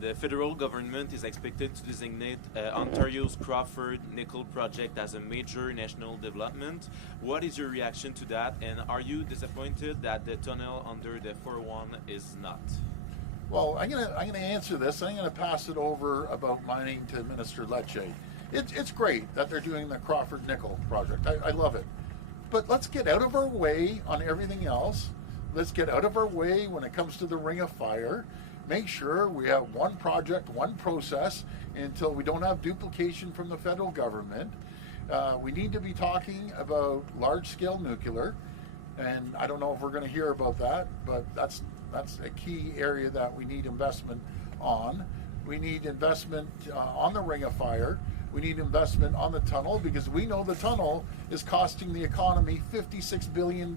the federal government is expected to designate Ontario's Crawford Nickel project as a major national development. What is your reaction to that, and are you disappointed that the tunnel under the 401 is not? Well, I'm gonna answer this. I'm gonna pass it over about mining to Minister Lecce. It's great that they're doing the Crawford Nickel project. I love it. But let's get out of our way on everything else. Let's get out of our way when it comes to the Ring of Fire. Make sure we have one project, one process until we don't have duplication from the federal government. We need to be talking about large-scale nuclear, and I don't know if we're going to hear about that, but that's a key area that we need investment on. We need investment on the Ring of Fire. We need investment on the tunnel because we know the tunnel is costing the economy $56 billion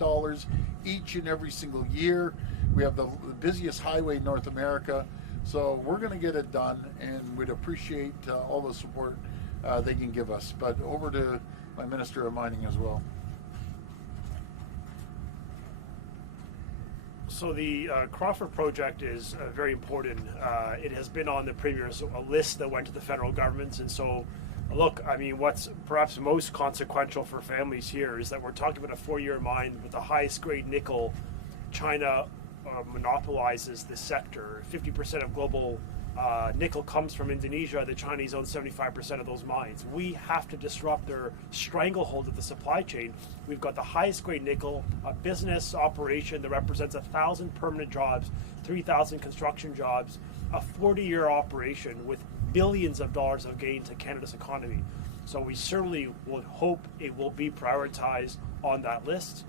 each and every single year. We have the busiest highway in North America. So we're going to get it done, and we'd appreciate all the support they can give us. But over to my Minister of Mining as well. So the Crawford project is very important. It has been on the Premier's list that went to the federal governments, and so look, I mean, what's perhaps most consequential for families here is that we're talking about a 4-year mine with the highest grade nickel. China monopolizes this sector. 50% of global nickel comes from Indonesia. The Chinese own 75% of those mines. We have to disrupt their stranglehold of the supply chain. We've got the highest grade nickel, a business operation that represents 1,000 permanent jobs, 3,000 construction jobs, a 40-year operation with billions of dollars of gain to Canada's economy. So we certainly would hope it will be prioritized on that list.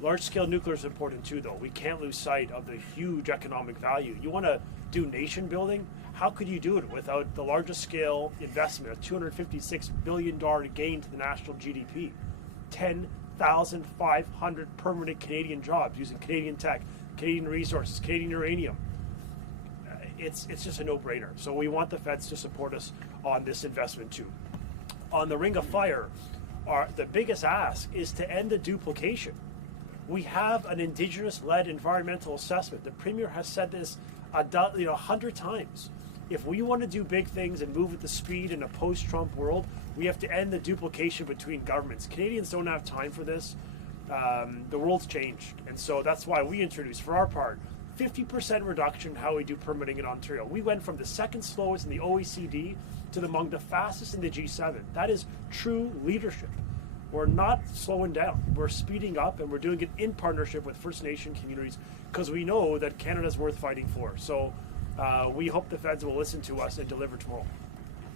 Large-scale nuclear is important too, though. We can't lose sight of the huge economic value. You want to do nation building? How could you do it without the largest scale investment, a $256 billion gain to the national GDP? 10,500 permanent Canadian jobs using Canadian tech, Canadian resources, Canadian uranium. It's just a no-brainer. So we want the feds to support us on this investment too. On the Ring of Fire, the biggest ask is to end the duplication. We have an Indigenous-led environmental assessment. The Premier has said this 100 times. If we want to do big things and move at the speed in a post-Trump world, we have to end the duplication between governments. Canadians don't have time for this. The world's changed, and so that's why we introduced, for our part, 50% reduction in how we do permitting in Ontario. We went from the second slowest in the OECD to among the fastest in the G7. That is true leadership. We're not slowing down. We're speeding up, and we're doing it in partnership with First Nation communities because we know that Canada's worth fighting for. So we hope the feds will listen to us and deliver tomorrow.